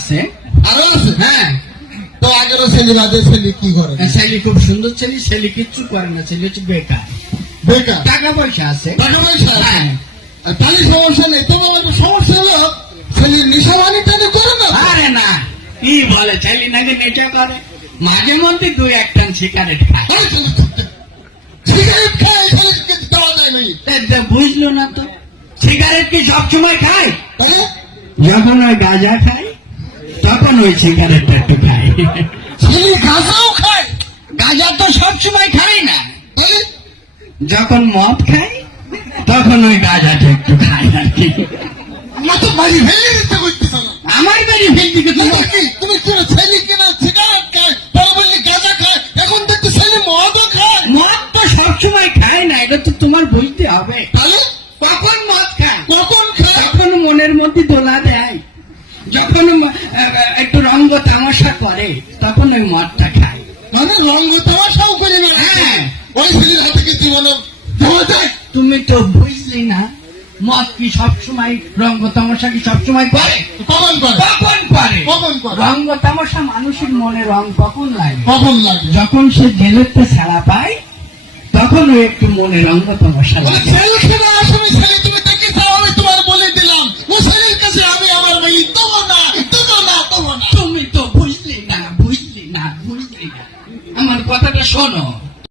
আছে। আরো আছে? হ্যাঁ, তো আগেরও ছেলে বাদে ছেলে কি করে? ছেলে খুব সুন্দর ছেলে, ছেলে কিচ্ছু করে না, ছেলে হচ্ছে বেকার। বেকার? টাকা পয়সা আছে। টাকা পয়সা আছে? হ্যাঁ। আর তাহলে সমস্যা নেই। তোমার একটা সমস্যা হলো ছেলে নেশা পানি টানি করে না? আরে না, কি বলে, ছেলে নাকি নেশা করে, মাঝে মধ্যে 2-1 টান সিগারেট খায়। সিগারেট খায় ছেলেকে দেওয়া যায় নাই? বুঝলো না তো, সিগারেট কি সবসময় খায়? তাহলে যখন ওই গাঁজা খায় তখন ওই সিগারেটটা একটু খায়। ছেলে গাঁজাও খায়? গাঁজা তো সবসময় খায় না, তাহলে যখন মদ খায় তখন ওই গাঁজাটা একটু খায় আর কি। আমরা তো বাড়ি ভেঙে দিতে করতেছ না। আমার বাড়ি ফেলতে তুমি কি ছেলে কিনা সিগারেট খায়, তারা বললে গাঁজা খায়, এখন দেখতে ছেলে মদও খায়? মদ তো সবসময় খায় না, এটা তো তোমার বুঝতে হবে। তাহলে কখন মদ খায়? কখন খায়? যখন মনের মধ্যে দোলা দেয়, যখন একটু রঙ্গ তামাশা করে, তখন ওই মদটা খায়। মানে রঙ তামাশাও করে না? হ্যাঁ। ওই ছেলের হাতে কি জীবনের দেওয়া যায়? তুমি তো বুঝলি না, মদ কি সবসময়, রঙ্গ তামাশা কি সবসময় করে? কখন করে? কখন করে? কখন করে? রঙ্গ তামাশা মানুষের মনে রং কখন লাগে? কখন লাগে? যখন সে জেলেতে ছাড়া পায়, তখন ও একটু মনে রঙ্গ তামাশা বলে লাগে। ছেলে খেলা আসলে ছেলে তুমি